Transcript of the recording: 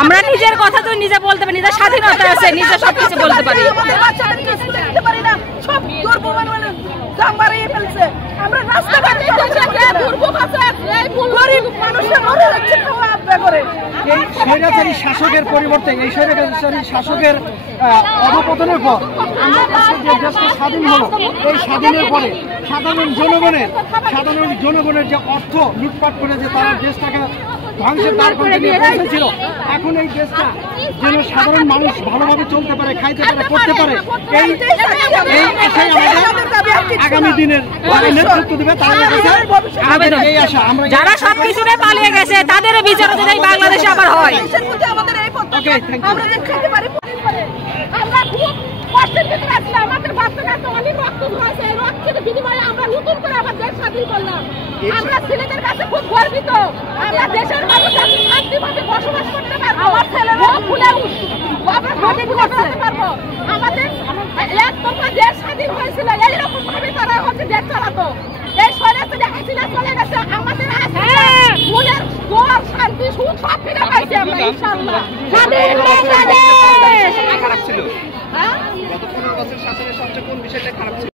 আমরা নিজের কথা তো নিজে বলতে পারি, নিজের স্বাধীনতা আছে, নিজে সবকিছু বলতে পারি। স্বৈরাচারী শাসকের পরিবর্তে এই স্বৈরাচারী শাসকের অধপতনের পর যে দেশটা স্বাধীন হলো, এই স্বাধীনের পরে সাধারণ জনগণের যে অর্থ লুটপাট করে যে তারা দেশটাকে ধ্বংসের দ্বার প্রান্তে নিয়ে পৌঁছেছিল, এখন এই দেশটা যেন সাধারণ মানুষ ভালোভাবে চলতে পারে, খাইতে পারে, করতে পারে, এই আশাই আমাদের আগামী দিনের নেতৃত্ব দেবে। এই আশা আমরা যারা সবকিছু পালিয়ে গেছে তাদের বিচার যদি বাংলাদেশে আবার হয়। কষ্টের ভিতরে আসলে আমাদের বাচ্চারা অনেক রক্ত ঝরেছে, রক্তের বিনিময়ে আমরা নতুন করে আবার দেশ স্বাধীন করলাম। আমরা ছেলেদের কাছে খুব গর্বিত, আমরা দেশের মানুষ শান্তিভাবে বসবাস করতে পারবো, আমার ছেলেরা ফুলে উঠতে পারবো। আমাদের একদম দেশ স্বাধীন হয়েছিল, এইরকম ভাবে তারা হচ্ছে দেশ চালাতো। এই স্বৈরাচারী হাসিনা চলে গেছে, আমাদের মনের গড় শান্তি সুখ সব ফিরে পাইছি আমরা ইনশাআল্লাহ। স্বাধীন বাংলাদেশ। খারাপ ছিল গত 15 বছর শাসনের সবচেয়ে কোন বিষয়টা খারাপ ছিল?